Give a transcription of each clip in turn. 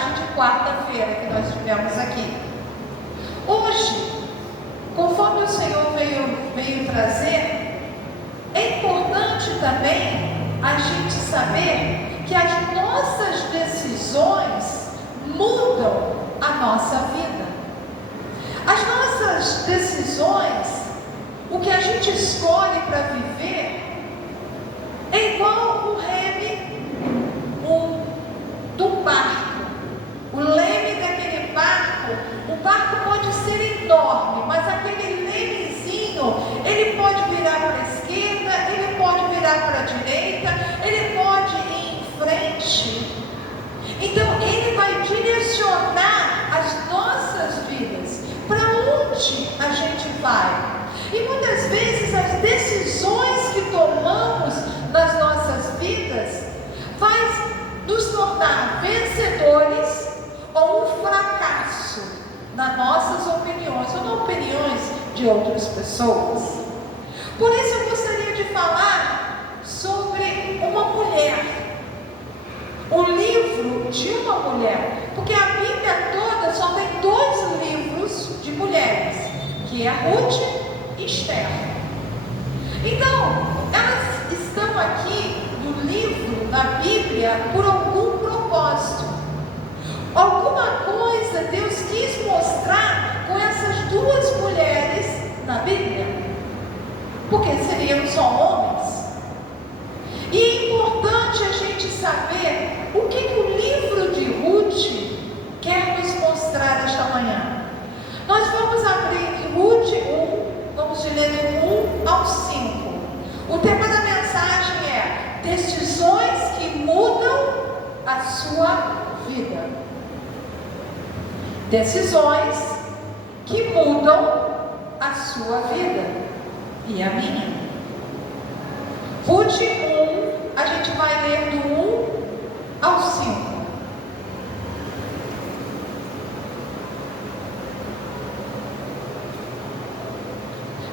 mensagem de quarta-feira que nós tivemos aqui. Hoje, conforme o Senhor veio trazer, é importante também a gente saber que as nossas decisões mudam a nossa vida. As nossas decisões, o que a gente escolhe para viver, é igual o reme do barco. O leme daquele barco, o barco pode ser enorme, mas aquele lemezinho, ele pode virar para a esquerda, ele pode virar para a direita, ele pode ir em frente. Então ele vai direcionar as nossas vidas, para onde a gente vai. E muitas vezes as decisões que tomamos nas nossas vidas faz nos tornar vencedores ou um fracasso nas nossas opiniões ou nas opiniões de outras pessoas. Por isso eu gostaria de falar sobre uma mulher, o livro de uma mulher, porque a Bíblia toda só tem 2 livros de mulheres, que é Ruth e Esther. Então, elas estão aqui no livro, na Bíblia, por algum propósito. Alguma coisa Deus quis mostrar com essas 2 mulheres na Bíblia, porque seriam só homens. E é importante a gente saber o que o livro de Ruth quer nos mostrar esta manhã. Nós vamos abrir Ruth 1, vamos ler do 1 ao 5. O tema da mensagem é decisões que mudam a sua vida. Decisões que mudam a sua vida e a minha. Ruth 1, a gente vai ler do 1 ao 5.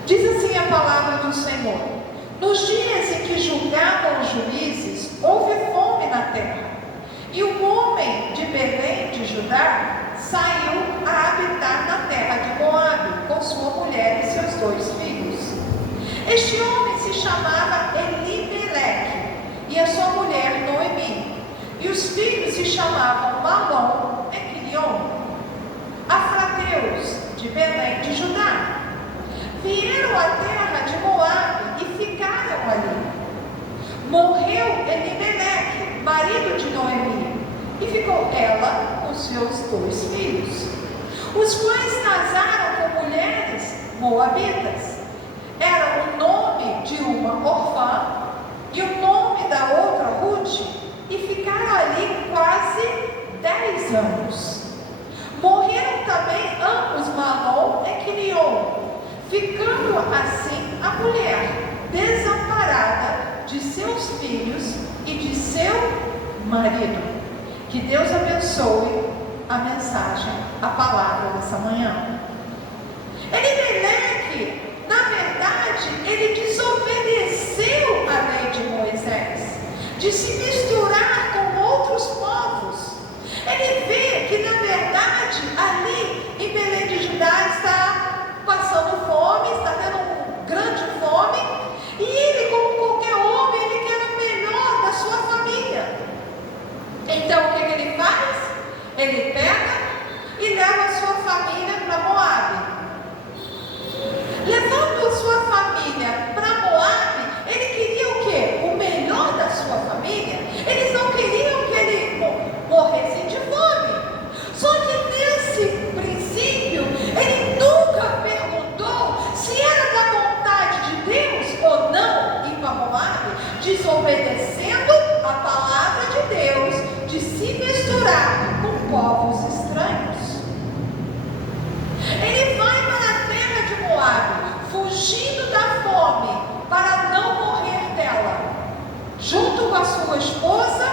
Diz assim a palavra do Senhor: nos dias em que julgavam os juízes, houve fome na terra, e um homem de Belém de Judá saiu a habitar na terra de Moabe, com sua mulher e seus 2 filhos. Este homem se chamava Elimeleque, e a sua mulher Noemi, e os filhos se chamavam Malom e Quilion, afrateus de Belém de Judá. Vieram à terra de Moabe e ficaram ali. Morreu Elimeleque, marido de Noemi, e ficou ela com seus 2 filhos, os quais casaram com mulheres moabitas. Era o nome de uma orfã e o nome da outra Ruth, e ficaram ali quase 10 anos. Morreram também ambos Malom e Quilion, ficando assim a mulher desamparada de seus filhos e de seu marido. Que Deus abençoe a mensagem, a palavra dessa manhã. Elimeleque, na verdade, ele desobedeceu a lei de Moisés, de se misturar com outros povos. Ele vê que, na verdade, ali em Belém de Judá está passando fome, está tendo grande fome, e ele, como qualquer homem, ele quer o melhor da sua família. Então o que ele faz? Ele pega e leva a sua família para Moabe. Levando a sua família para Moabe, ele queria o quê? O melhor da sua família. Eles não queriam que ele morresse de fome. Só que nesse princípio, ele nunca perguntou se era da vontade de Deus ou não ir para Moabe, desobedecendo a palavra de Deus, de se misturar com povos estranhos. Ele vai para a terra de Moabe, fugindo da fome, para não morrer dela, junto com a sua esposa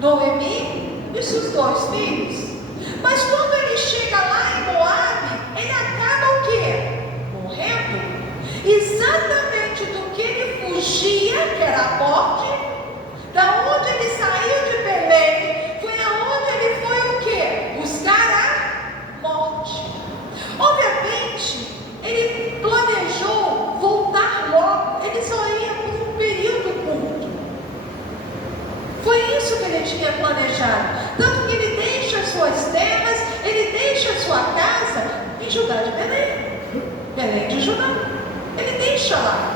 Noemi e seus 2 filhos. Mas quando ele chega lá em Moabe, ele acaba o quê? Morrendo. Exatamente do que ele fugia, que era a morte. Da onde ele saiu de Belém, foi aonde ele foi o em Judá de Belém. Belém de Judá. Ele deixa lá.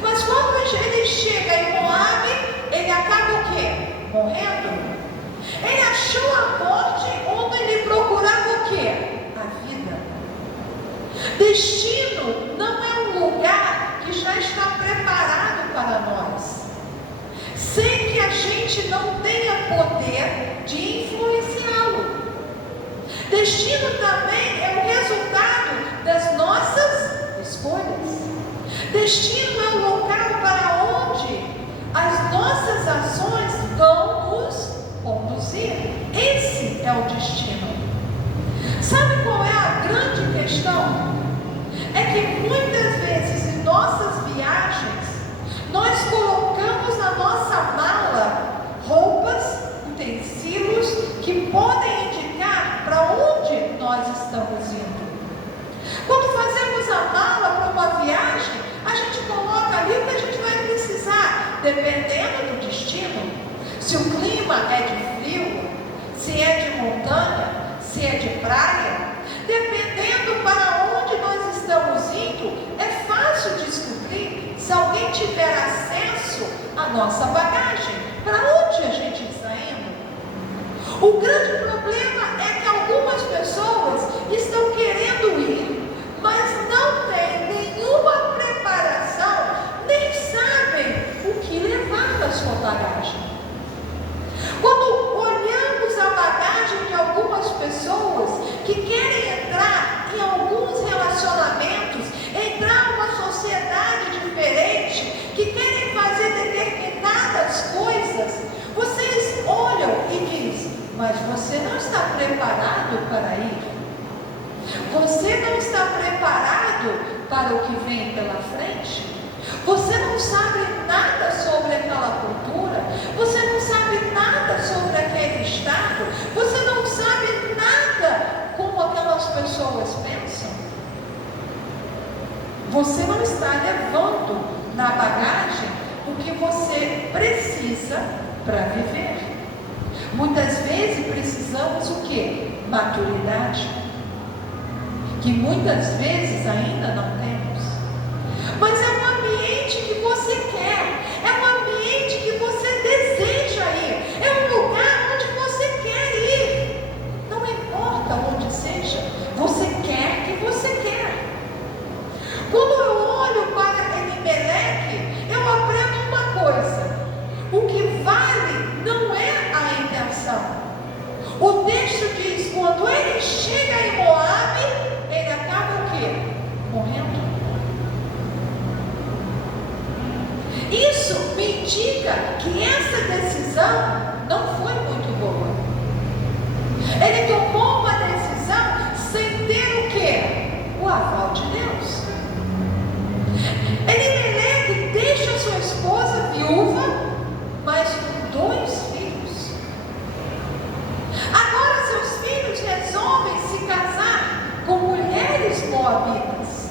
Mas quando ele chega em Moabe, ele acaba o quê? Morrendo. Ele achou a morte onde ele procurava o quê? A vida. Destino não é um lugar que já está preparado para nós, sem que a gente não tenha poder de influenciá-lo. Destino também é o resultado das nossas escolhas. Destino é o local para onde as nossas ações vão nos conduzir. Esse é o destino. Sabe qual é a grande questão? É que muitas vezes em nossas viagens, nós colocamos na nossa mala roupas, utensílios que podem indicar para onde nós estamos indo. Quando fazemos a mala para uma viagem, a gente coloca ali o que a gente vai precisar, dependendo do destino. Se o clima é de frio, se é de montanha, se é de praia, dependendo para onde nós estamos indo, é fácil descobrir se alguém tiver acesso à nossa bagagem, para onde a gente está indo. O grande problema é que algumas pessoas estão querendo ir, mas não têm nenhuma preparação, nem sabem o que levar na sua bagagem. Quando olhamos a bagagem de algumas pessoas que querem entrar em alguns relacionamentos, entrar em uma sociedade diferente, que querem fazer determinadas coisas, vocês olham e dizem: mas você não está preparado para ir? Você não está preparado para o que vem pela frente? Você não sabe nada sobre aquela cultura, você não sabe nada sobre aquele estado, você não sabe nada como aquelas pessoas pensam. Você não está levando na bagagem o que você precisa para viver. Muitas vezes precisamos o quê? Maturidade, que muitas vezes ainda não temos. Mas é um ambiente que você quer, é um ambiente que você deseja ir, é um lugar onde você quer ir. Não importa onde seja, você quer que você quer. Quando eu olho para Elimeleque, eu aprendo uma coisa: o que vale não é a intenção. O texto diz: quando ele chega em Moabe, ele acaba o quê? Morrendo. Isso me indica que essa decisão não foi muito boa. Ele tomou uma decisão sem ter o quê? O aval de Deus. Elimeleque deixa sua esposa viúva, mas com 2 filhos. Agora seus filhos resolvem se casar com mulheres moabitas.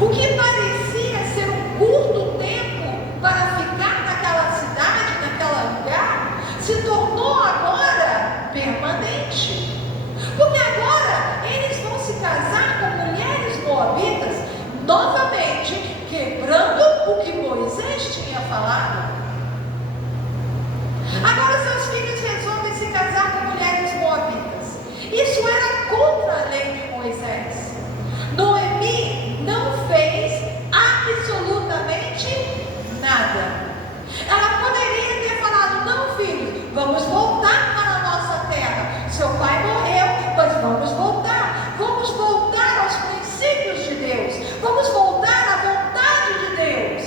O que parecia ser um curto tempo para ficar naquela cidade, naquele lugar, se tornou agora permanente. Porque agora eles vão se casar com mulheres moabitas, novamente quebrando o que Moisés tinha falado. Agora seus filhos resolvem se casar com mulheres moabitas. Isso era contra a lei de Moisés. Noemi não fez absolutamente nada. Ela poderia ter falado: não, filhos, vamos voltar para a nossa terra. Seu pai morreu, mas vamos voltar. Vamos voltar aos princípios de Deus. Vamos voltar à vontade de Deus.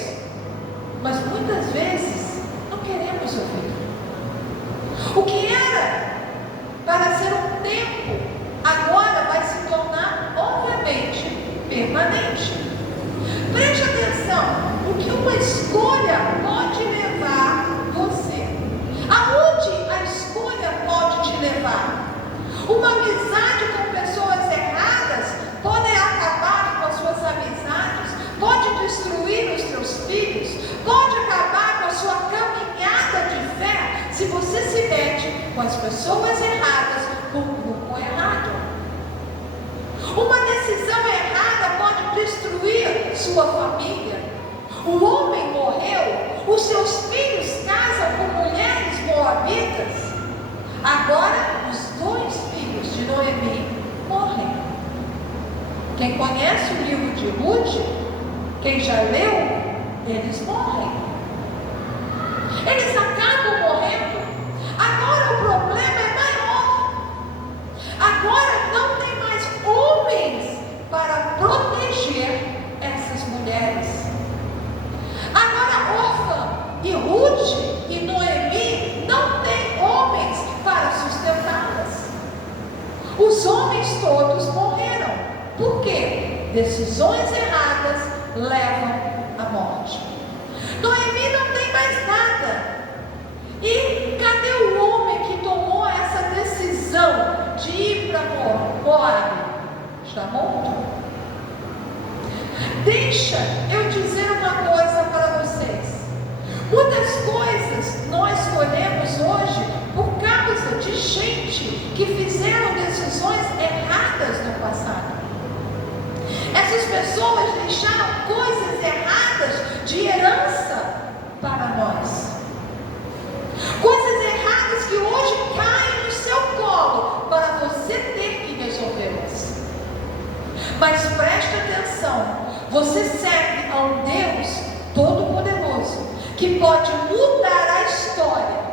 Mas muitas vezes não queremos ouvir. O que era para ser um tempo, agora vai se tornar, obviamente, permanente. Preste atenção: o que uma escolha pode levar você? Aonde a escolha pode te levar? Uma amizade com pessoas erradas pode acabar com as suas amizades, pode destruir os teus filhos, pode acabar com a sua caminhada de fé, se você se mete com as pessoas erradas, com o grupo errado. decisão errada pode destruir sua família. O homem morreu, os seus filhos casam com mulheres moabitas. Agora, os 2 filhos de Noemi morrem. Quem conhece o livro de Ruth, quem já leu, eles morrem. Eles acabam morrendo. Agora o problema é maior. Agora não tem mais homens para proteger essas mulheres. Agora Orfa e Ruth e Noemi não têm homens para sustentá-las. Os homens todos morreram. Por quê? Decisões erradas levam à morte. Noemi não tem mais nada. E cadê o homem que tomou essa decisão de ir para Moabe? Está morto? Deixa eu dizer uma coisa para vocês. Muitas coisas nós escolhemos hoje por causa de gente que fizeram decisões erradas no passado. Essas pessoas deixaram coisas erradas de herança para nós. Coisas erradas que hoje caem no seu colo para você ter que resolvê-las. Mas preste atenção, você serve a um Deus Todo-Poderoso que pode mudar a história.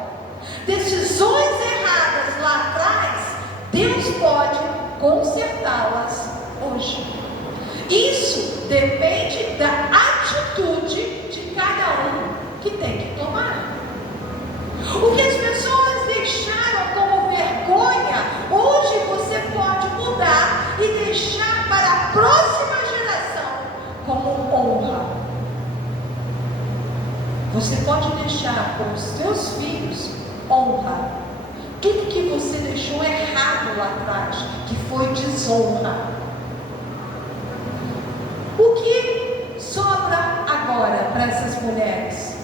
Decisões erradas lá atrás, Deus pode consertá-las hoje. Isso depende da atitude de cada um que tem que tomar. O que as pessoas deixaram como vergonha, hoje você pode mudar e deixar para a próxima geração como honra. Você pode deixar para os seus filhos honra. Tudo que você deixou errado lá atrás, que foi desonra. O que sobra agora para essas mulheres?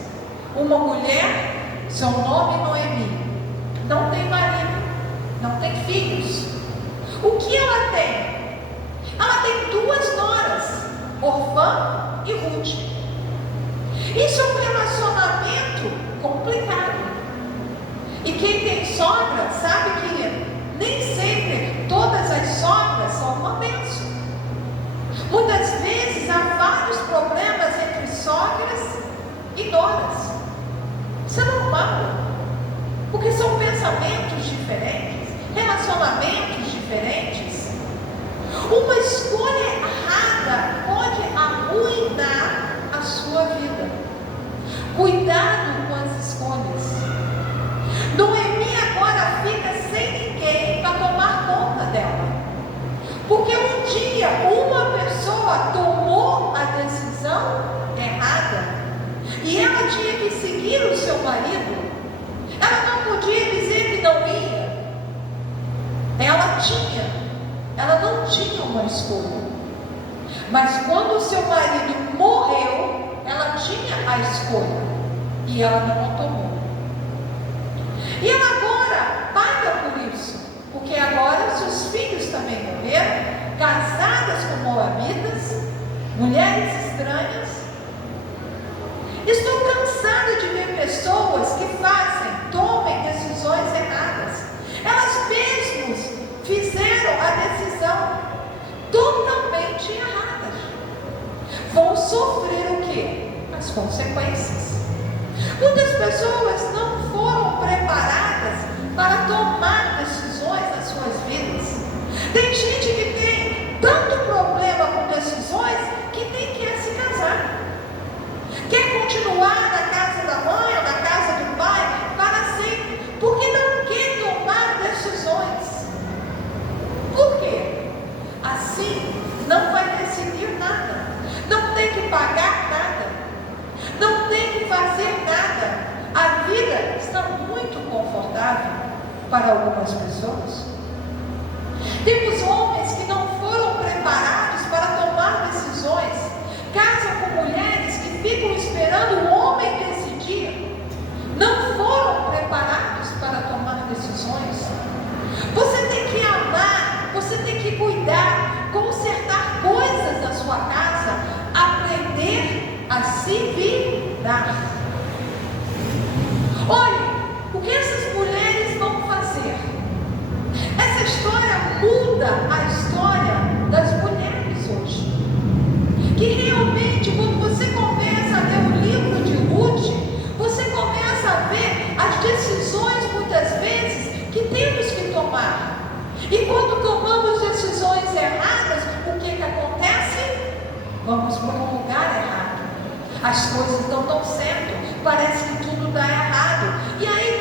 Uma mulher, seu nome Noemi, não tem marido, não tem filhos. O que ela tem? Ela tem 2 noras, Orfã e Ruth. Isso é um relacionamento complicado. E quem tem sogra sabe que nem sempre todas as sogras são uma bênção. Muitas vezes há vários problemas entre sogras e noras. Isso é normal, porque são pensamentos diferentes, relacionamentos diferentes. Uma escolha errada pode arruinar a sua vida. Cuidado com as escolhas. Noemi agora fica sem ninguém para tomar conta dela. Porque um dia uma pessoa tomou a decisão errada e ela tinha que seguir o seu marido. Ela não podia dizer que não ia. Ela não tinha uma escolha. Mas quando o seu marido morreu, ela tinha a escolha e ela não a tomou. E ela agora paga por isso, porque agora seus filhos também morreram, casadas com moabitas, mulheres estranhas. Estou cansada de ver pessoas que tomem decisões erradas. Elas mesmas fizeram a decisão totalmente errada. Vão sofrer o quê? As consequências. Muitas pessoas não foram preparadas para tomar decisões nas suas vidas. Tem gente que tem tanto problema com decisões que nem quer se casar. Quer continuar na casa da mãe ou na casa do pai para sempre, porque não quer tomar decisões. Por quê? Assim não vai decidir nada, não tem que pagar nada, não tem que fazer nada. A vida está muito confortável para algumas pessoas. Temos homens que não foram preparados para tomar decisões, casam com mulheres que ficam esperando o homem decidir, não foram preparados para tomar decisões. Você tem que amar, você tem que cuidar, consertar a história das mulheres hoje. Que realmente, quando você começa a ler o livro de Ruth, você começa a ver as decisões, muitas vezes, que temos que tomar. E quando tomamos decisões erradas, o que acontece? Vamos para um lugar errado. As coisas não estão certo, parece que tudo dá errado. E aí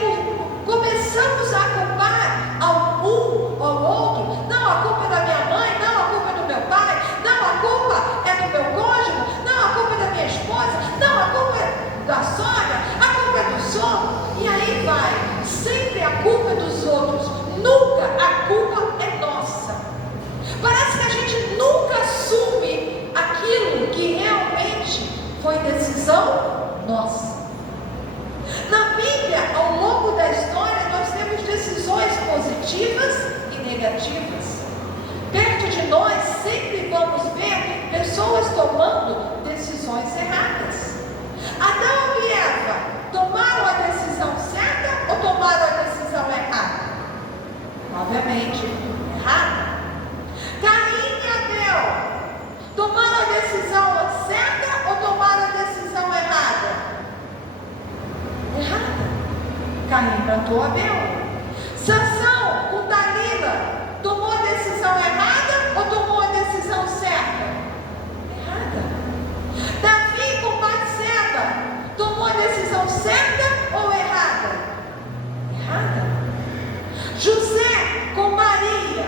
começamos a culpar ao outro. Não, a culpa é da minha mãe, não, a culpa é do meu pai, não, a culpa é do meu cônjuge, não, a culpa é da minha esposa, não, a culpa é da sogra, a culpa é do sogro. E aí vai, sempre a culpa é dos outros, nunca a culpa é nossa. Parece que a gente nunca assume aquilo que realmente foi decisão nossa. Na Bíblia, ao longo da história, nós temos decisões positivas e negativas. Perto de nós, sempre vamos ver pessoas tomando decisões erradas. Adão e Eva tomaram a decisão certa ou tomaram a decisão errada? Obviamente, errada. Caim e Abel tomaram a decisão certa ou tomaram a decisão errada? Errada. Caim matou Abel. Sansão com Dalila tomou a decisão errada ou tomou a decisão certa? Errada. Davi com Batseba tomou a decisão certa ou errada? Errada. José com Maria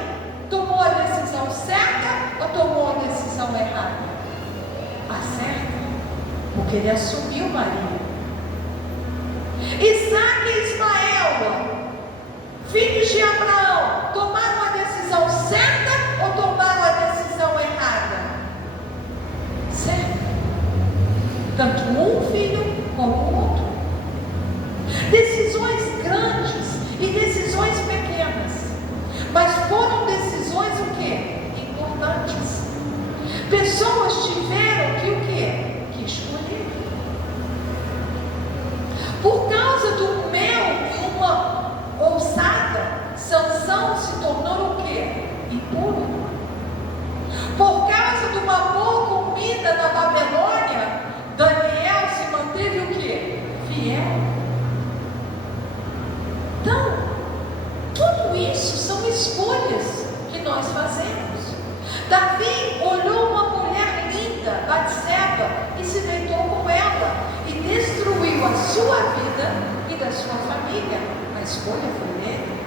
tomou a decisão certa ou tomou a decisão errada? A certa, porque ele assumiu Maria. Isaac e Ismael, filhos de Abraão, tomaram a decisão certa ou tomaram a decisão errada? Certa. Tanto um filho como o outro. Decisões grandes e decisões pequenas, mas foram decisões o quê? Importantes. Pessoas tiveram que o quê? Que escolher. Por causa do mel e uma ousada, Sansão se tornou o quê? Impuro. Por causa de uma boa comida na Babilônia, Daniel se manteve o quê? Fiel. Então, tudo isso são escolhas que nós fazemos. Davi olhou uma mulher linda, Batseba, e se deitou com ela e destruiu a sua vida e da sua família. A escolha foi dele.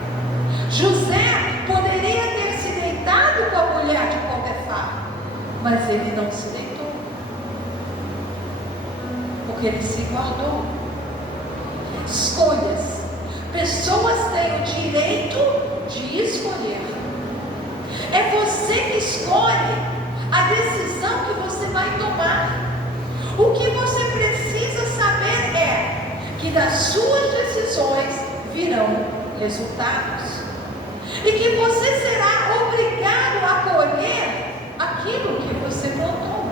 José poderia ter se deitado com a mulher de Potifar, mas ele não se deitou, porque ele se guardou. Escolhas. Pessoas têm o direito de escolher. É você que escolhe a decisão que você vai tomar. O que você precisa saber é que das suas decisões virão resultados. E que você será obrigado a colher aquilo que você plantou.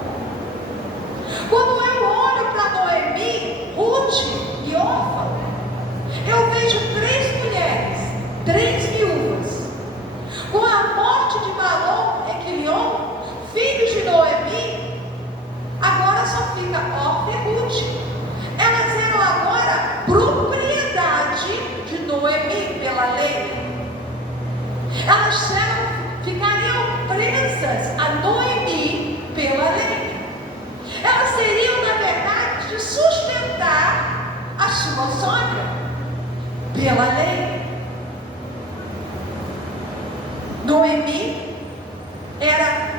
Quando eu olho para Noemi, Ruth e Orfa, eu vejo 3 mulheres, 3 viúvas. Com a morte de Malom e Quilion, filhos de Noemi, agora só fica Orfa e Ruth. Elas eram agora propriedade de Noemi pela lei. Elas ficariam presas a Noemi pela lei. Elas teriam, na verdade, de sustentar a sua sogra pela lei. Noemi era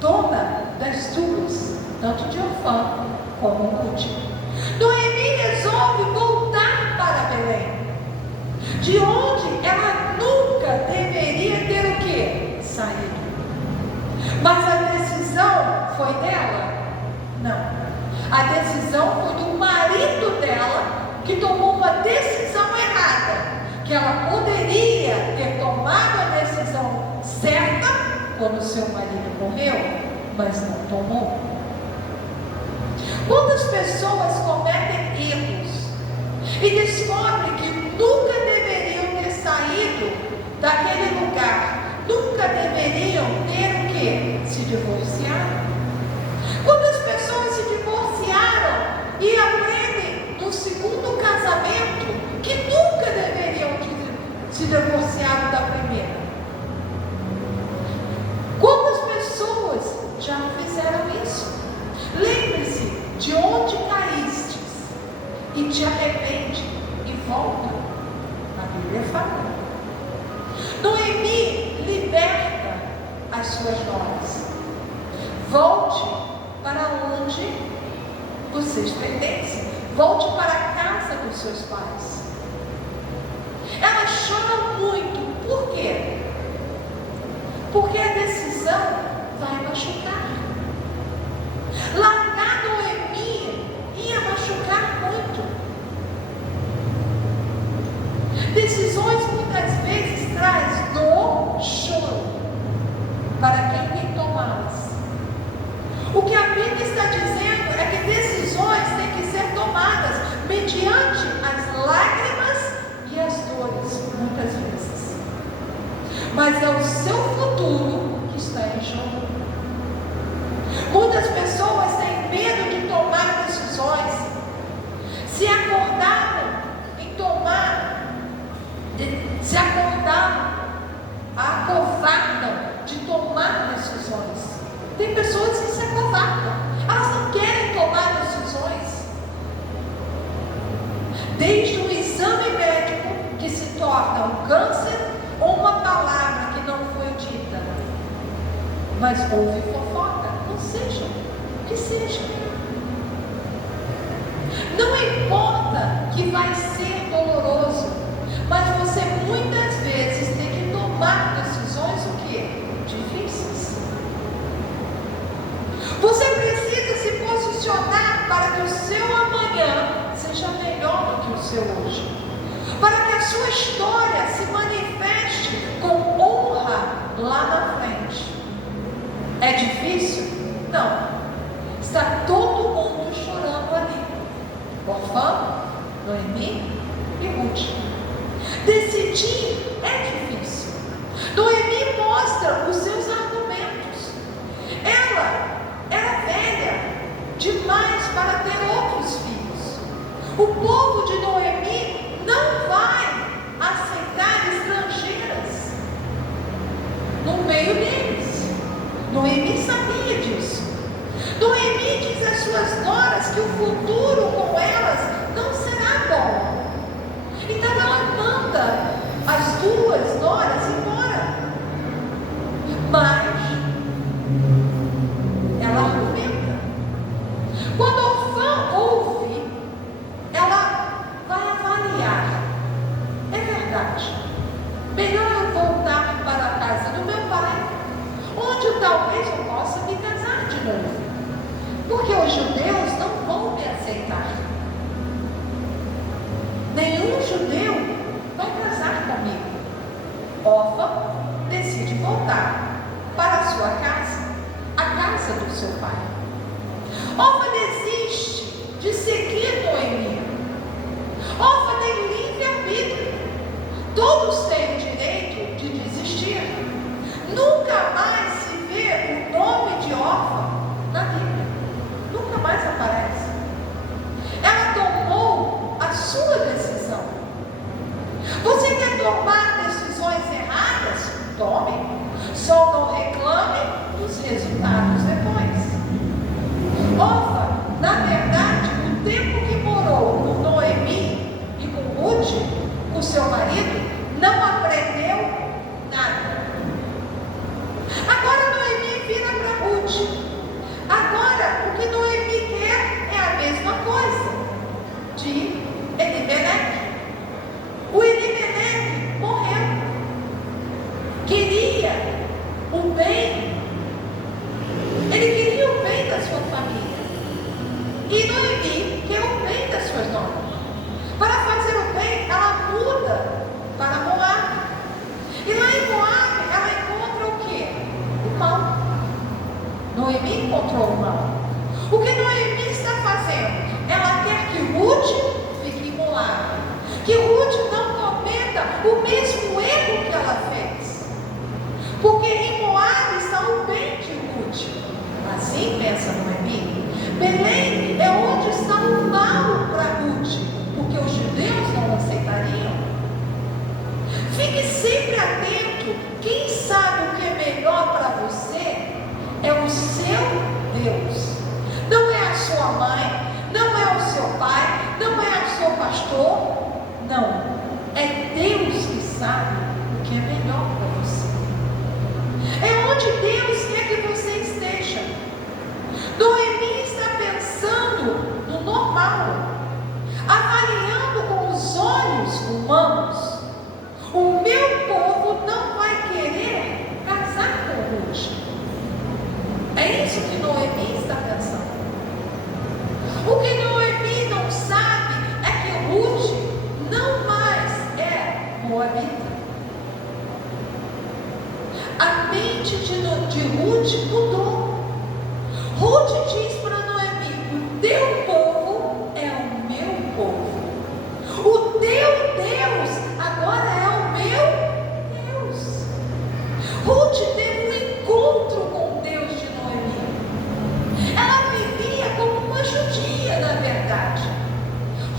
dona das duas, tanto de Orfã como Ruth. Noemi resolve voltar para Belém, de onde ela nunca deveria ter o quê? Saído. Mas a decisão foi dela? Não. A decisão foi do marido dela, que tomou uma decisão errada, que ela poderia ter tomado a decisão certa quando seu marido morreu, mas não tomou. Quantas pessoas cometem erros e descobrem que nunca deveriam ter saído daquele lugar, nunca deveriam se divorciaram da primeira? Quantas pessoas já fizeram isso? Lembre-se de onde caíste e te arrepende e volta. A Bíblia fala. Noemi liberta as suas noras. Volte para onde vocês pertencem. Volte para a casa dos seus pais. Ela chora muito. Por quê? Porque a decisão vai machucar. Largar Noemi ia machucar muito. Decisões muitas vezes traz dor, choro para quem tem tomá-las. O que a Bíblia está dizendo é que decisões têm que ser tomadas mediante as lágrimas e as dores, muitas vezes. Mas é o seu futuro que está em jogo. Muitas pessoas têm medo de tomar decisões, se acordaram, acovardam de tomar decisões. Tem pessoas que se acovardam, elas não querem tomar decisões. Desde o exame médico que se torna um câncer ou uma palavra que não foi dita, mas houve fofoca, não seja, que seja. Não importa que vai ser doloroso, mas você muitas vezes tem que tomar decisões o quê? Difíceis. Você precisa se posicionar para que o seu amanhã seja melhor do que o seu hoje. Para que a sua história se manifeste com honra lá na frente. É difícil? Não. Está todo mundo chorando ali. Orfã, Noemi e Ruth. Decidir é difícil. Noemi mostra os seus argumentos. Ela era velha demais para ter outros filhos. O povo de Noemi não vai aceitar estrangeiras no meio deles. Noemi sabia disso. Noemi diz às suas noras que o futuro com elas não será bom. Então ela manda as duas noras embora. Mas ela argumenta. Quando a Orfã ouve, ela vai avaliar. É verdade. Melhor eu voltar para a casa do meu pai, onde talvez eu possa me casar de novo. Porque os judeus não vão me aceitar. Nenhum judeu vai casar comigo. Orfã decide voltar para a sua casa, a casa do seu pai. Orfã desiste de seguir Noemi. Orfã tem livre-arbítrio. Todos têm o direito de desistir. Nunca mais se vê o nome de Orfã na Bíblia. Nunca mais aparece. Ela tomou a sua decisão. Você quer tomar decisões erradas? Tome. Só não reclame dos resultados depois. Orfã, na verdade, o tempo que morou com Noemi e com Ruth, com seu marido, não aprendeu nada. Agora Noemi vira para Ruth. Agora, o que Noemi quer é a mesma coisa de Elimeleque. O Elimeleque morreu. Queria o bem. Ele queria o bem da sua família. E Noemi quer o bem das suas noras. Para fazer o bem, ela muda para Moabe. E lá em Moabe, ela encontra o quê? O mal. Noemi encontrou o mal. O que Noemi está fazendo? Ela quer que Ruth fique em Moabe. Que Ruth não cometa o mesmo erro que ela fez. Porque em Moabe está o bem de Ruth. Assim pensa Noemi. Belém é onde está o mal para Ruth. Porque os judeus não aceitariam. Fique sempre atento. Quem sabe o que é melhor para você é o seu Deus. Não é a sua mãe, não é o seu pai, não é o seu pastor. Não, é Deus que sabe o que é melhor para você. É onde Deus quer que você esteja. Noemi está pensando no normal, avaliando com os olhos humanos. O meu povo não vai querer casar com Ruth. É isso que Noemi está pensando. O que Noemi não sabe é que Ruth não mais é moabita. A mente de Ruth mudou. Ruth diz para Noemi: o teu povo é o meu povo. O teu Deus agora é o meu Deus. Ruth teve um encontro com o Deus de Noemi. Ela vivia como uma judia, na verdade.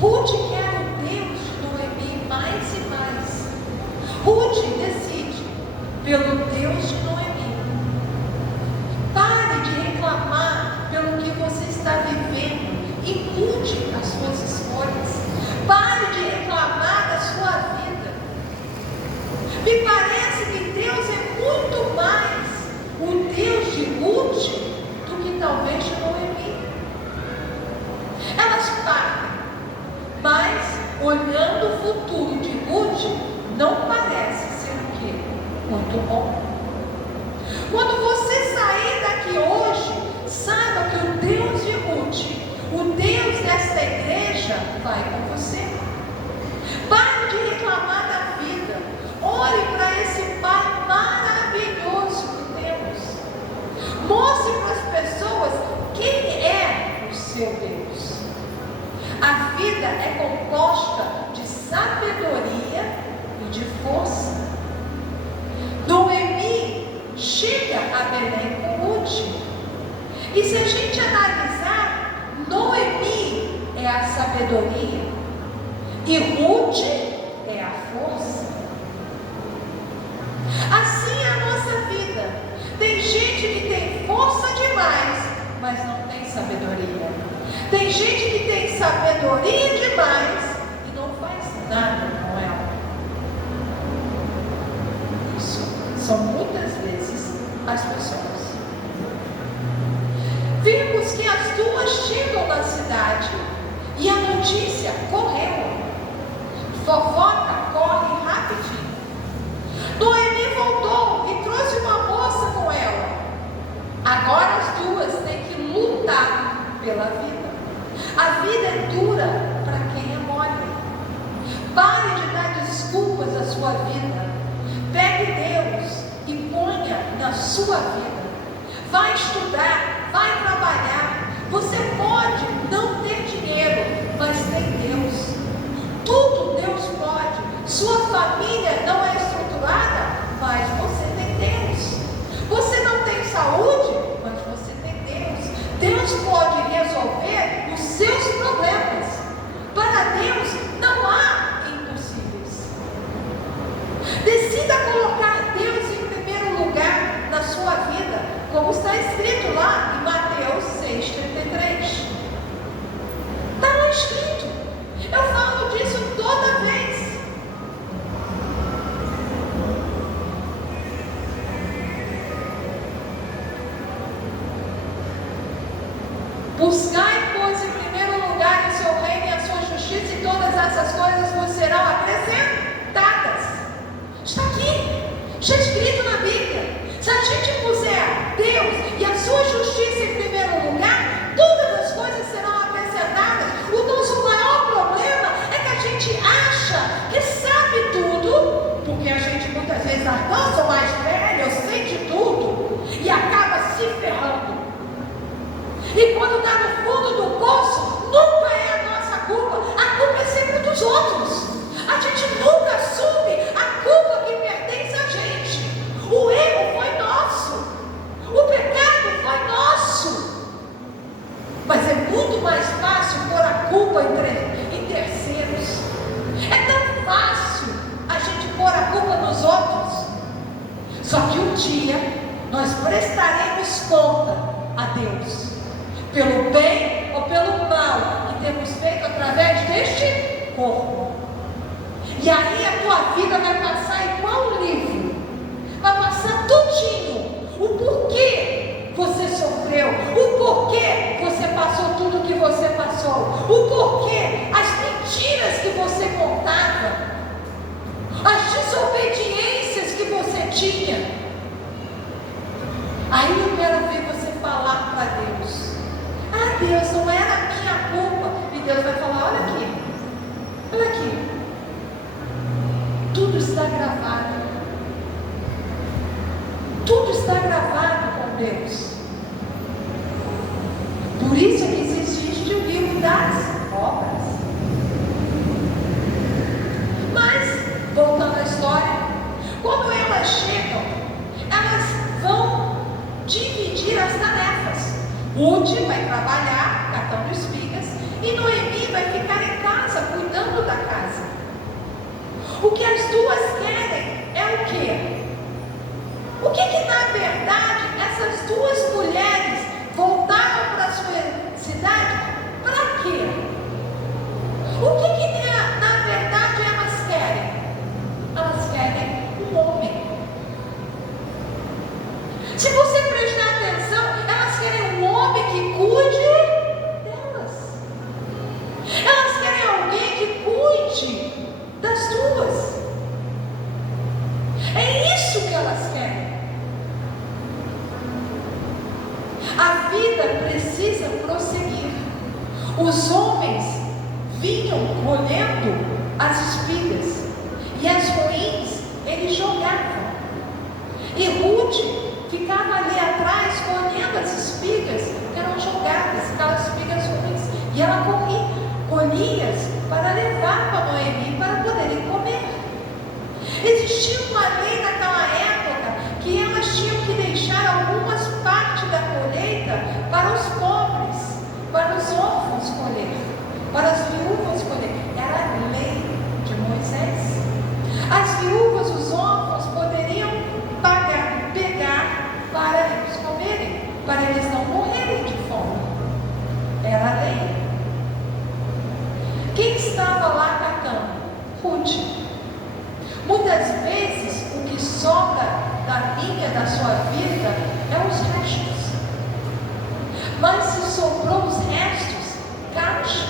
Ruth quer o Deus de Noemi mais e mais. Ruth decide pelo Deus de Noemi. Pare de reclamar pelo que você está vivendo e mude as suas escolhas. Pare de reclamar da sua vida. Me parece que Deus é muito mais o Deus de Ruth do que talvez de Noemi. Elas partem, mas olhando o futuro de Ruth, não parece ser o quê? Muito bom. Quando você sair daqui hoje, saiba que o Deus de Ruth, o Deus desta igreja, vai com você. Pare de reclamar da vida. Olhe para esse Pai maravilhoso que temos. Mostre para as pessoas quem é o seu Deus. A vida é composta de sabedoria e de força. Noemi chega a Belém com Ruth. E se a gente analisar, Noemi é a sabedoria e Ruth é a força. Assim é a nossa vida. Tem gente que tem força demais, mas não tem sabedoria. Tem gente que tem sabedoria demais e não faz nada com ela. Isso são muitas vezes as pessoas. Vimos que as duas chegam na cidade e a notícia correu. Fofoca corre rapidinho. Noemi voltou e trouxe uma moça com ela. Agora as duas têm que lutar pela vida. A vida é dura para quem é mole. Pare de dar desculpas à sua vida. Pegue Deus e ponha na sua vida. Vai estudar, vai trabalhar. Você pode não ter dinheiro, mas tem Deus. Tudo Deus pode. Sua família não é estruturada, mas você tem Deus. Você não tem saúde, mas você tem Deus. Deus pode resolver os seus problemas. Para Deus não há impossíveis. Decida colocar Deus em primeiro lugar na sua vida, como está escrito lá em Mateus 6,33. Está lá escrito. Eu falo disso toda vez. Buscai, pois, em primeiro lugar o seu reino e a sua justiça, e todas essas coisas vos serão acrescentadas. Está aqui, está escrito na Bíblia. Se a gente puser Deus e a sua justiça em primeiro lugar, todas as coisas serão acrescentadas. O nosso maior problema é que a gente acha que sabe tudo, porque a gente muitas vezes não, sou mais velha, eu sei de tudo, e acaba se ferrando. E quando está no fundo do poço, nunca é a nossa culpa. A culpa é sempre dos outros. A gente nunca assume a culpa que pertence a gente. O Só que um dia nós prestaremos conta a Deus, pelo bem ou pelo mal que temos feito através deste corpo. E aí a tua vida vai passar igual um livro, vai passar tudinho, o porquê você sofreu, o porquê você passou tudo que você passou, o porquê, as mentiras que você contava, as desobediências que você tinha. Aí eu quero ver você falar para Deus: ah, Deus, não era minha culpa. E Deus vai falar: olha aqui, olha aqui, tudo está gravado, tudo está gravado com Deus. Por isso é que existe o livro das obras. Mas, voltando à história, quando elas chegam, elas vão dividir as tarefas. Ruth vai trabalhar catando espigas e Noemi vai ficar em casa, cuidando da casa. O que as duas querem é o quê? O que na verdade essas duas mulheres voltaram para a sua cidade? Para quê? O que na verdade elas querem? Elas querem um homem. Se você prestar atenção, elas querem um homem que cuide delas. Elas querem alguém que cuide das duas. É isso que elas querem. A vida precisa prosseguir. Os homens vinham colhendo as espigas e as ruins eles jogavam. E Ruth ficava ali atrás colhendo as espigas que eram jogadas, aquelas espigas ruins. E ela colhia para levar para Noemi para poderem comer. Existia uma lei naquela época que elas tinham que deixar algumas partes da colheita para os pobres, para os órfãos colher, para as viúvas colher. Era a lei de Moisés. As viúvas, os órfãos poderiam pegar para eles comerem, para eles não morrerem de fome. Era a lei. Quem estava lá catando? Ruth. Muitas vezes o que sobra da minha, da sua vida, é os restos. Mas se sobrou os restos, cate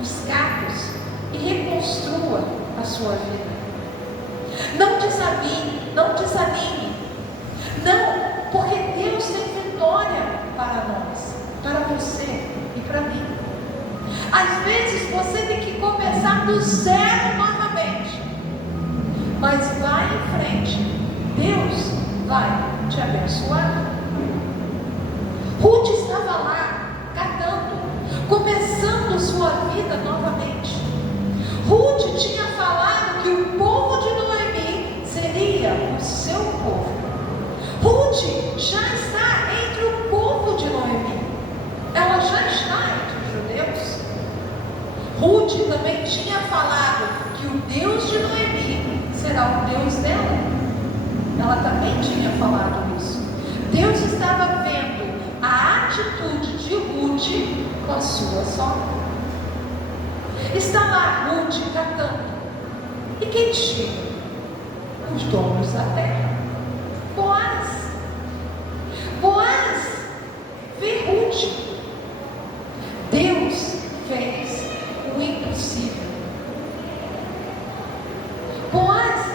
os cacos e reconstrua a sua vida. Não desanime, não desanime. Não, porque Deus tem vitória para nós, para você e para mim. Às vezes você tem que começar do zero novamente. Mas vai em frente, Deus vai te abençoar. Ruth estava lá, catando, começando sua vida novamente. Ruth tinha falado que o povo de Noemi seria o seu povo. Ruth já está entre o povo de Noemi. Ela já está entre os judeus. Ruth também tinha falado que o Deus de Noemi será o Deus dela. Ela também tinha falado isso. Deus estava vendo a atitude de Ruth com a sua sogra. Está lá Ruth catando. E quem chega? Os donos da terra. Boaz. Boaz vê Ruth. Deus fez o impossível. Boaz,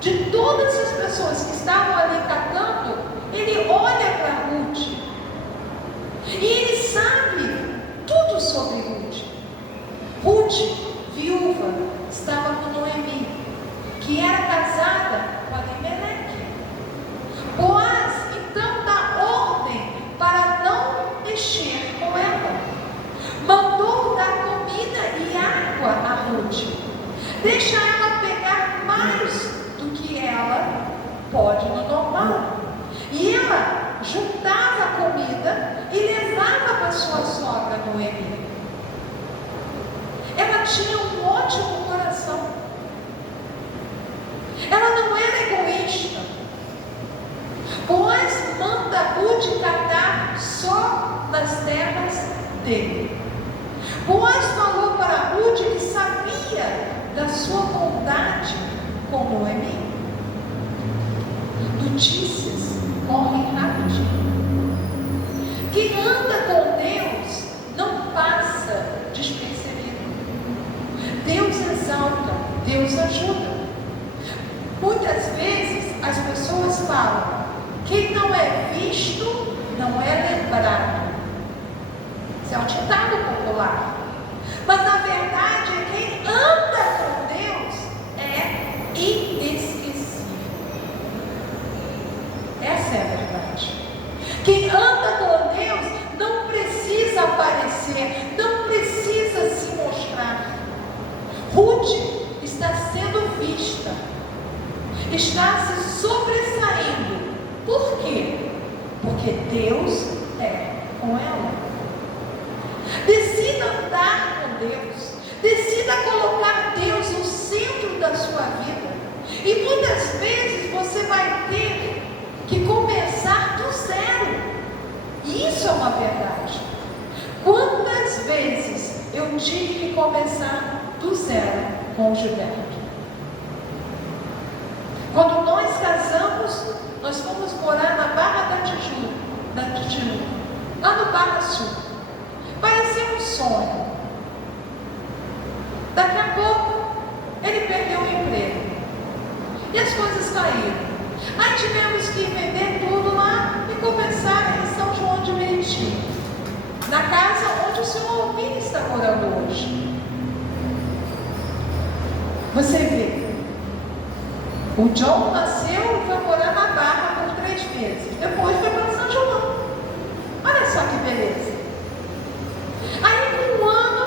de todas as pessoas que estavam ali catando, ele olha para Ruth e ele sabe tudo sobre Ruth. Ruth, viúva, estava com Noemi, que era casada com Elimelec. Boaz então dá ordem para não mexer com ela. Mandou dar comida e água a Ruth. Deixa ela pegar mais do que ela pode no normal. E ela juntava a comida e levava para sua sogra Noemi. Ela tinha um ótimo coração. Ela não era egoísta. Ruth catar só nas terras dele. Boaz falou para Ruth que sabia da sua bondade com Noemi. Notícias correm rapidinho. Quem anda com Deus não passa despercebido. Deus exalta, Deus ajuda. Muitas vezes as pessoas falam: quem não é visto não é lembrado. Isso é um ditado popular. Mas na verdade, quem anda com Deus é inesquecível. Essa é a verdade. Quem anda com Deus não precisa aparecer, não precisa se mostrar. Ruth está sendo vista, está se sobressaindo. Por quê? Porque Deus é com ela. Decida andar com Deus, decida colocar Deus no centro da sua vida. E muitas vezes você vai ter que começar do zero. Isso é uma verdade. Quantas vezes eu tive que começar do zero com o Gilberto? Quando nós casamos, nós fomos morar na Barra da Tijuca, lá no Barra Sul. Parecia um sonho. Daqui a pouco, ele perdeu o emprego. E as coisas caíram. Aí tivemos que vender tudo lá e começar em São João de Meriti, na casa onde o senhor Almir está morando hoje. Você vê, o John nasceu e foi morar na Barra por 3 meses. Depois foi para São João. Olha só que beleza. Aí com um ano,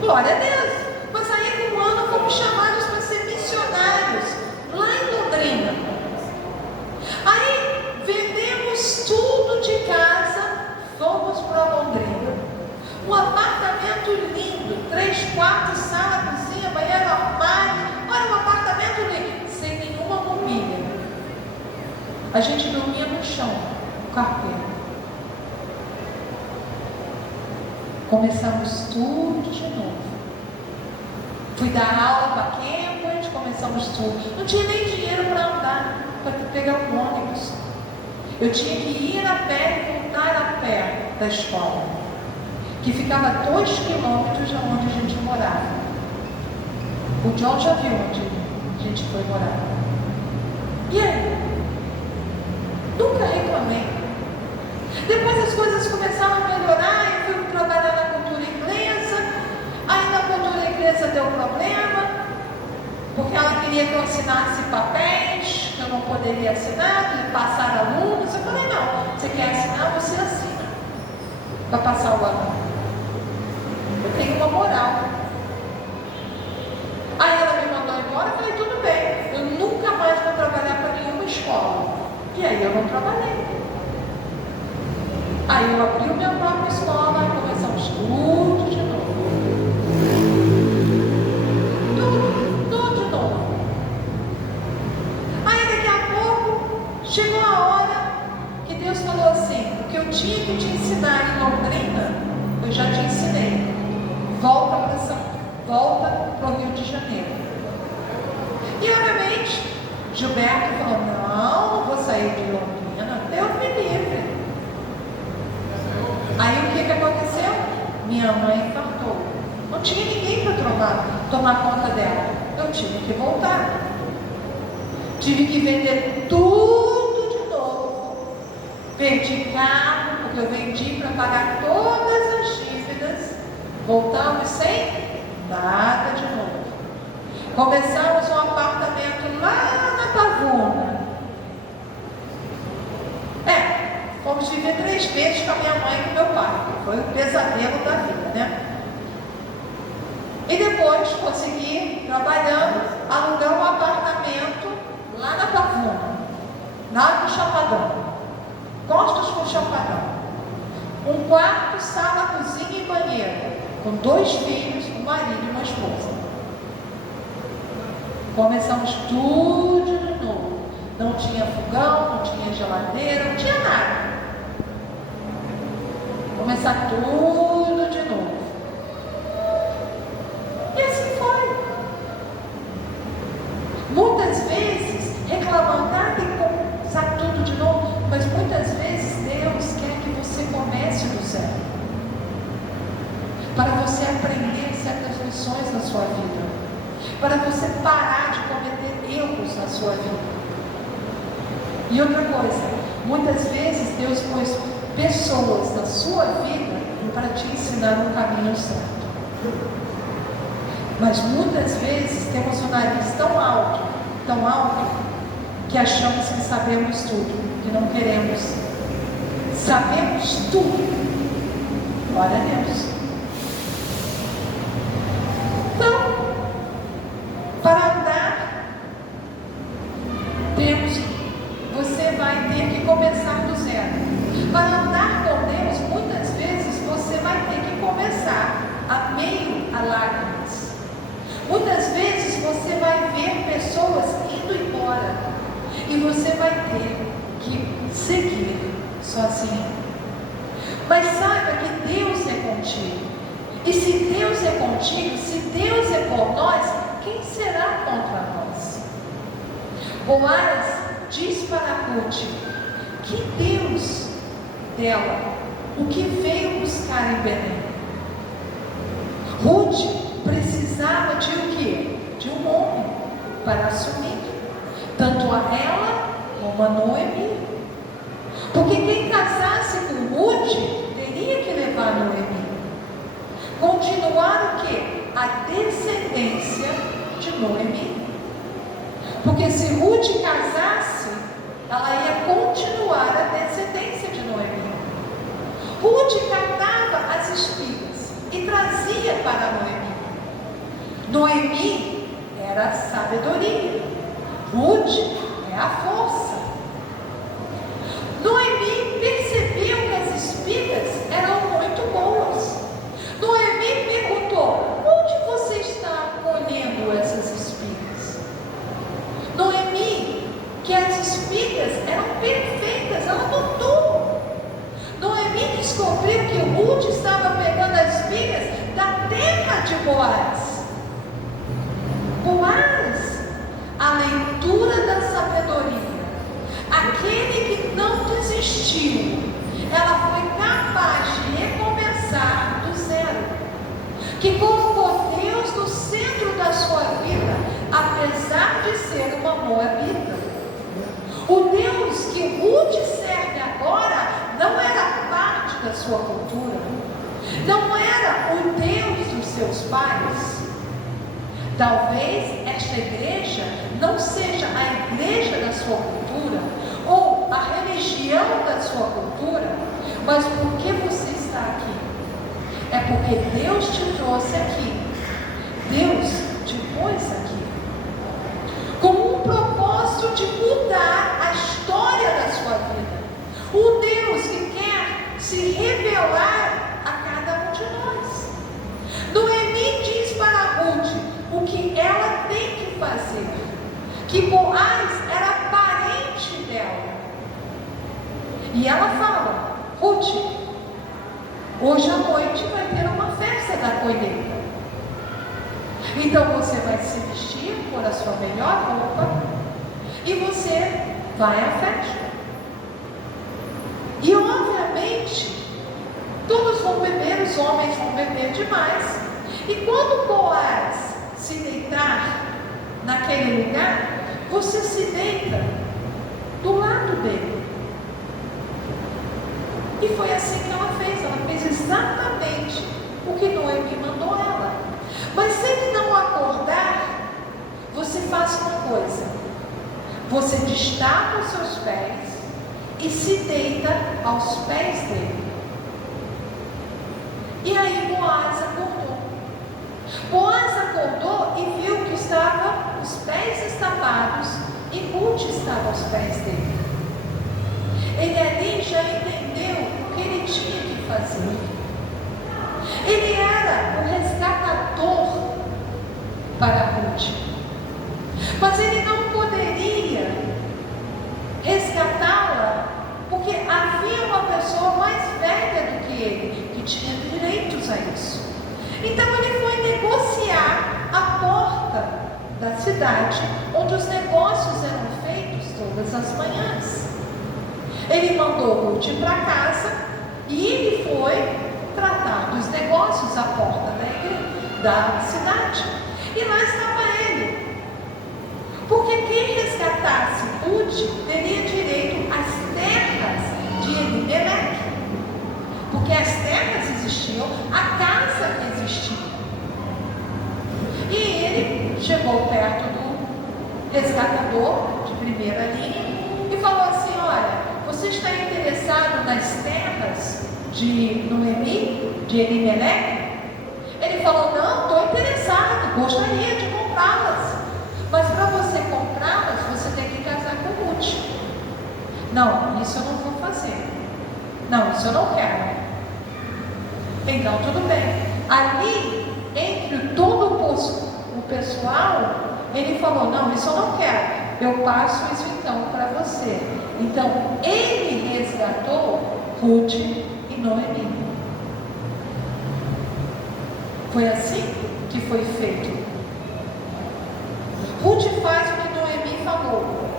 glória a Deus, mas aí com um ano fomos chamados para ser missionários lá em Londrina. Aí vendemos tudo de casa, fomos para Londrina. Um apartamento lindo, 3 quartos, sala, cozinha, banheiro, armário. Olha, um apartamento lindo, sem nenhuma mobília. A gente dormia no chão, no carpeiro. Começamos tudo de novo. Fui dar aula para Cambridge, começamos tudo. Não tinha nem dinheiro para andar, para pegar um ônibus. Eu tinha que ir a pé e voltar a pé da escola, que ficava 2 quilômetros de onde a gente morava. O John já viu onde a gente foi morar. E aí? Nunca reclamei. Depois as coisas começaram a melhorar. Eu fui trabalhar na cultura inglesa. Aí na cultura inglesa deu problema, porque ela queria que eu assinasse papéis que eu não poderia assinar, de passar alunos. Eu falei: não, você quer assinar, você assina para passar o aluno. Eu tenho uma moral. Aí ela me mandou embora. Eu falei: tudo bem, eu nunca mais vou trabalhar para nenhuma escola. E aí eu não trabalhei. Aí eu abri minha própria escola e começamos tudo de novo. Tudo de novo. Aí daqui a pouco chegou a hora que Deus falou assim: o que eu tinha que te ensinar em Londrina, eu já te ensinei. Volta para o Rio de Janeiro. E obviamente Gilberto falou: não vou sair de Londrina, Deus me livre. Aí o que aconteceu? Minha mãe infartou. Não tinha ninguém para tomar conta dela. Eu tive que voltar. Tive que vender tudo de novo. Perdi carro, porque eu vendi para pagar todas as dívidas. Voltamos sem nada de novo. Começamos um apartamento lá na Pavuna. Fomos viver 3 meses com a minha mãe e com meu pai. Foi o pesadelo da vida, né? E depois consegui, trabalhando, alugar um apartamento lá na Pavuna, lá no Chapadão. Costas com Chapadão. Um quarto, sala, cozinha e banheiro, com 2 filhos, um marido e uma esposa. Começamos tudo de novo. Não tinha fogão, não tinha geladeira. geladeira, não tinha nada. Começar tudo de novo. E assim foi. Muitas vezes reclamando, tem que começar tudo de novo, mas muitas vezes Deus quer que você comece do zero, para você aprender certas lições na sua vida, para você parar de cometer erros na sua vida. E outra coisa, muitas vezes Deus pôs pessoas na sua vida para te ensinar um caminho certo. Mas muitas vezes temos o nariz tão alto, que achamos que sabemos tudo, que não queremos. Sabemos tudo. Glória a Deus. Então, para andar, você vai ter que começar do zero. Para andar com Deus, muitas vezes você vai ter que começar a meio a lágrimas. Muitas vezes você vai ver pessoas indo embora e você vai ter que seguir sozinho. Mas saiba que Deus é contigo. E se Deus é contigo, se Deus é por nós, quem será contra nós? Boaz diz para Ruth que Deus dela, o que veio buscar em Belém. Ruth precisava de o quê? De um homem para assumir, tanto a ela como a Noemi. Porque quem casasse com Ruth teria que levar Noemi. Continuar o quê? A descendência de Noemi. Porque se Ruth casasse, ela ia continuar a descendência de Noemi. Ruth catava as espigas e trazia para Noemi. Noemi era a sabedoria, Ruth é a força. Noemi percebeu que as espigas eram muito boas. Noemi perguntou: onde você está colhendo essas espigas? Noemi, que as espigas eram perfeitas, ela notou. Noemi descobriu que Ruth estava pegando as espigas da terra de Boaz. Boaz, a leitura da sabedoria, aquele que não desistiu, ela foi capaz de recomeçar do zero, que colocou Deus no centro da sua vida, apesar de ser uma moabita. O Deus que Ruth serve agora não era parte da sua cultura, não era o Deus dos seus pais. Talvez esta igreja não seja a igreja da sua cultura ou a religião da sua cultura, mas por que você está aqui? É porque Deus te trouxe aqui, Deus te pôs aqui, com um propósito de mudar a história da sua vida. Um Deus que quer se revelar a cada um de nós. Noemi diz para Ruth o que ela tem que fazer, que Boaz era parente dela. E ela fala: Ruth, hoje à noite vai ter uma festa da colheita. Então você vai se vestir, pôr a sua melhor roupa e você vai à festa. E obviamente todos vão beber, os homens vão beber demais. E quando Boaz se deitar naquele lugar, você se deita do lado dele. E foi assim que ela fez exatamente o que Noemi mandou ela. Mas se ele não acordar, você faz uma coisa: você destapa os seus pés e se deita aos pés dele. E aí Boaz acordou. Boaz acordou e viu que estava os pés destapados e Ruth estava aos pés dele. Ele ali já entendeu o que ele tinha que fazer. Ele era o resgatador para Ruth. Mas ele não poderia resgatá-la tinha direitos a isso. Então ele foi negociar a porta da cidade, onde os negócios eram feitos todas as manhãs. Ele mandou Ruth para casa e ele foi tratar dos negócios à porta da cidade. E lá estava ele. Porque quem resgatasse Ruth teria direito às terras de Elimeleque. Porque as terras existiam, a casa existia. E ele chegou perto do resgatador de primeira linha e falou assim: olha, você está interessado nas terras de Noemi, de Elimeleque? Ele falou: não, estou interessado, gostaria de comprá-las. Mas para você comprá-las, você tem que casar com Ruth. Não, isso eu não vou fazer. Não, isso eu não quero. Então, tudo bem. Ali, entre todo o pessoal, ele falou: não, isso eu não quero. Eu passo isso então para você. Então, ele resgatou Ruth e Noemi. Foi assim que foi feito. Ruth faz o que Noemi falou.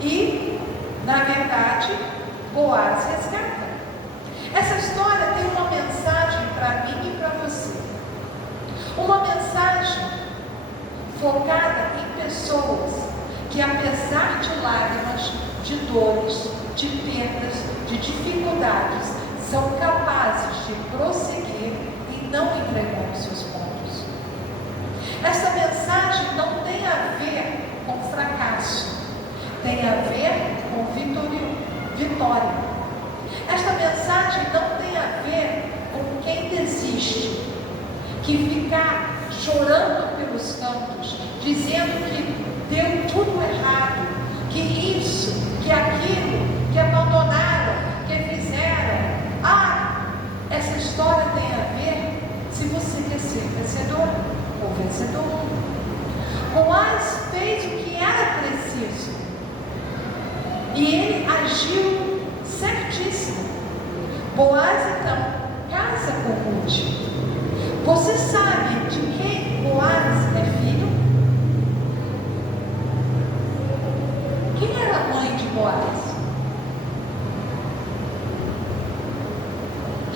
E, na verdade, Boaz resgata. Essa história tem uma mensagem para mim e para você. Uma mensagem focada em pessoas que, apesar de lágrimas, de dores, de perdas, de dificuldades, são capazes de prosseguir e não entregar os seus pontos. Essa mensagem não tem a ver com fracasso, tem a ver com vitória. Esta mensagem não tem a ver com quem desiste, que ficar chorando pelos cantos, dizendo que deu tudo errado, que isso, que aquilo, que abandonaram, que fizeram. Essa história tem a ver se você quer ser vencedor ou vencedor. Boaz fez o que era preciso e ele agiu certíssimo. Boaz então casa com Ruth. Você sabe de quem Boaz é filho? Quem era a mãe de Boaz?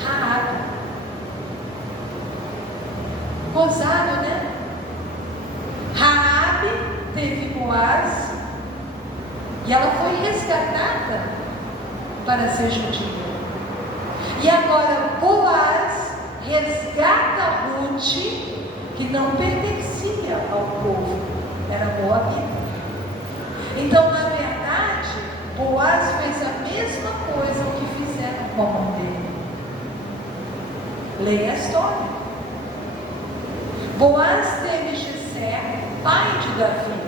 Raabe. Gozado, né? Raabe teve Boaz e ela foi resgatada para ser judia. E agora Boaz resgata Ruth, que não pertencia ao povo, era moabita. Então, na verdade, Boaz fez a mesma coisa que fizeram com a mãe dele. Leia a história. Boaz teve Jessé, pai de Davi,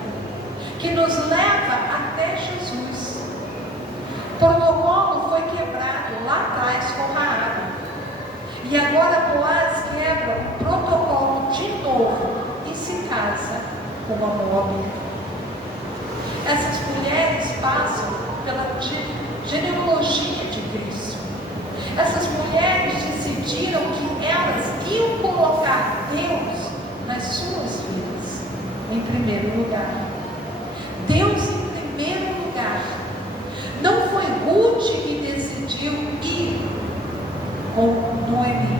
que nos leva até Jesus. O protocolo foi quebrado lá atrás com Raabe. E agora Boaz quebra o protocolo de novo e se casa com uma moabita. Essas mulheres passam pela genealogia de Cristo. Essas mulheres decidiram que elas iam colocar Deus nas suas vidas em primeiro lugar. Deus em primeiro lugar. Não foi Ruth que decidiu ir com Noemi.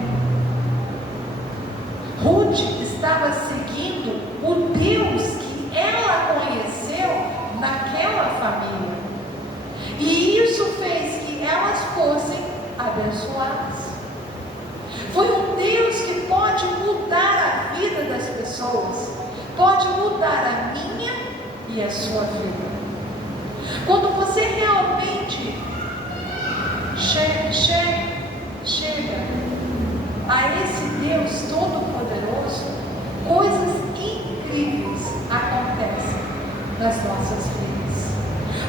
Ruth estava seguindo o Deus que ela conheceu naquela família. E isso fez que elas fossem abençoadas. Foi um Deus que pode mudar a vida das pessoas, pode mudar a minha e a sua vida. Quando você realmente chega a esse Deus Todo-Poderoso, coisas incríveis acontecem nas nossas vidas.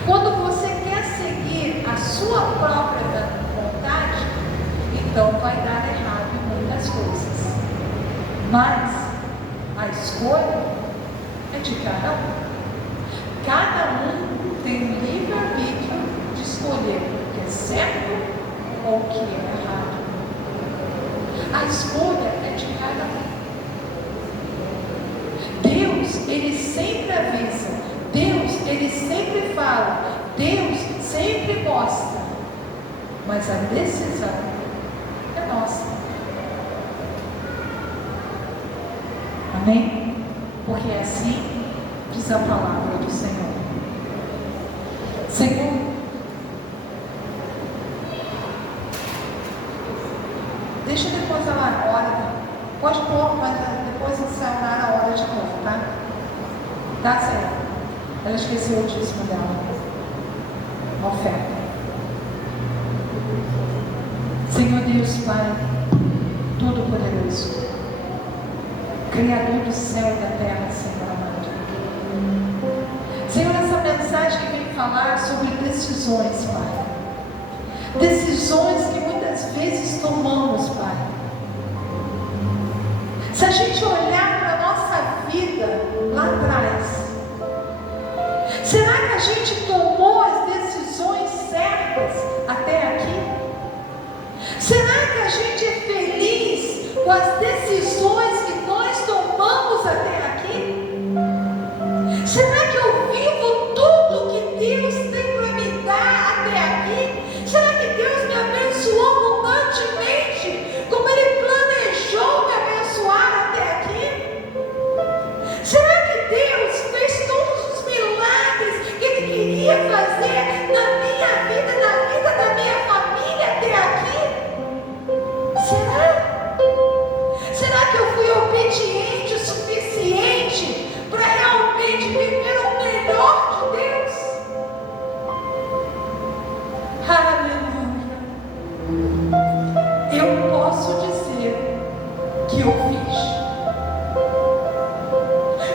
Quando você quer seguir a sua própria vontade, então vai dar errado em muitas coisas. Mas a escolha é de cada um. Cada um tem o livre-arbítrio de escolher o que é certo ou o que é errado. escolha é de cada um. Deus, Ele sempre avisa. Deus, Ele sempre fala. Deus sempre mostra. Mas a decisão é nossa. Amém? Porque assim diz a palavra do Senhor. Senhor, deixa depois ela ora. Pode pôr, mas depois você vai na hora de novo, tá? Tá certo. Ela esqueceu o dízimo dela. Uma oferta. Senhor Deus Pai, Todo-Poderoso, Criador do céu e da terra, Senhor amado. Senhor, essa mensagem que vem falar sobre decisões, Pai. Decisões que muitas vezes tomamos, Pai. Se a gente olhar para a nossa vida lá atrás, será que a gente tomou as decisões certas até aqui? Será que a gente é feliz com as decisões que nós tomamos até aqui? Será que eu vivo tudo que Deus tem para me dar até aqui? Será que Deus me abençoou abundantemente, como Ele planejou me abençoar até aqui? Será que Deus fez todos os milagres que Ele queria fazer na minha vida, na vida da minha família até aqui? Será? Será que eu fui obediente o suficiente para realmente viver o melhor de Deus? Aleluia! Eu posso dizer que eu fiz.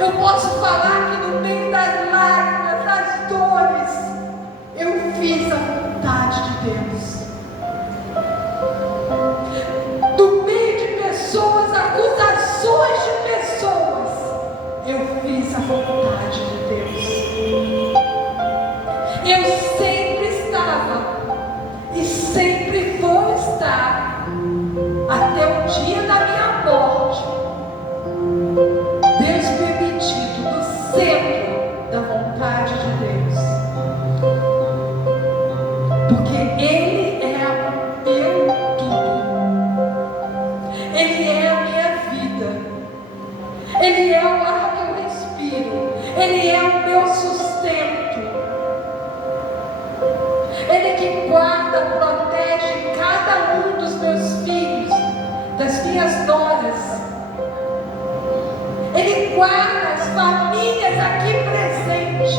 Eu posso falar que no meio das lágrimas, das dores, eu fiz a vontade de Deus. No meio de pessoas, acusações de pessoas, eu fiz a vontade de Deus. Eu sempre estava e sempre vou estar até o dia da minha morte. Deus permitido no centro da vontade de Deus, porque Ele é o meu tudo. Ele é a minha vida. Ele é o ar que eu respiro. Ele é o meu sustento. Ele que guarda, protege cada um dos meus filhos, das minhas noras. Ele guarda as famílias aqui presentes.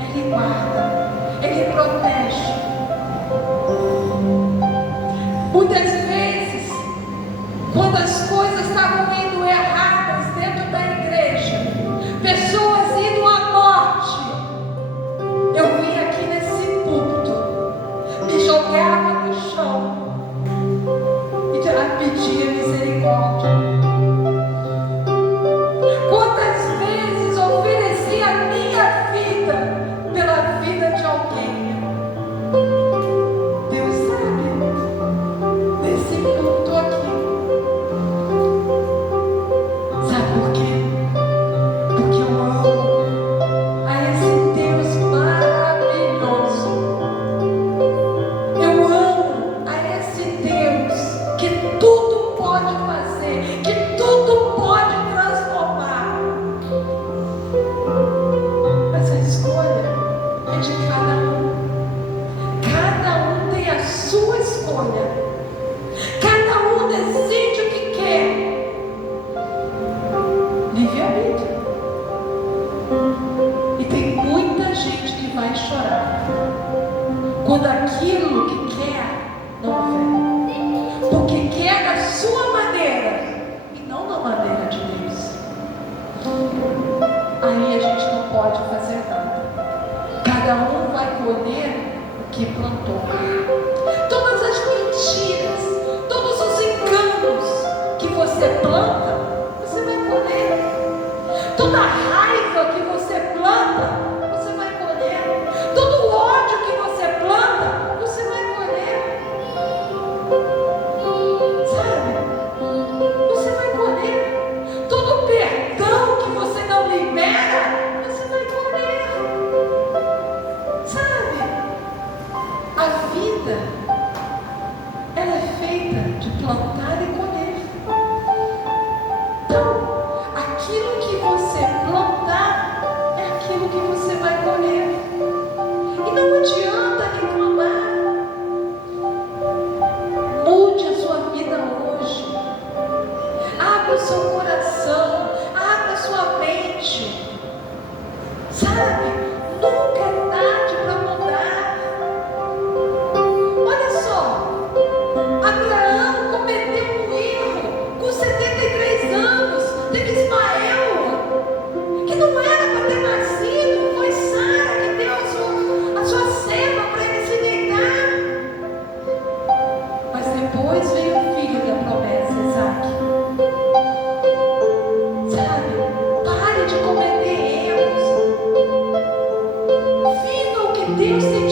Ele guarda, Ele protege. Muitas vezes, quando as coisas estavam indo erradas dentro da igreja, pessoas indo à morte, eu vim aqui nesse púlpito, me jogava no chão e pedia misericórdia. Quantas vezes ofereci a minha vida pela vida de alguém? Deus sabe, nesse culto aqui. Sabe por quê? Porque eu amo a esse Deus maravilhoso. Eu amo a esse Deus que tudo pode fazer, que tudo pode transformar. Mas a escolha é de cada um. Cada um tem a sua escolha. Cada um decide o que quer. Livre-arbítrio. E tem muita gente que vai chorar quando aquilo que quer não vem, porque quer da sua maneira e não da maneira de Deus. Aí a gente não pode fazer nada. Cada um vai colher o que plantou. Todas as mentiras, todos os enganos que você planta, você vai colher. Toda raiva que você planta, você vai colher. Todo ódio que você planta, você vai colher. Sabe? vida, ela é feita de plantar e colher. Então, aquilo que você plantar é aquilo que você vai colher. E não adianta reclamar. Mude a sua vida hoje. Abra o seu coração, abra a sua mente. Sabe? Nunca é tarde para mudar. Olha só, Abraão cometeu um erro com 73 anos. Teve Ismael, que não era para ter nascido. Foi Sara que deu a sua serva para ele se deitar. Mas depois veio o filho da promessa, Isaac. Sabe? Pare de cometer erros. Viva o que Deus tem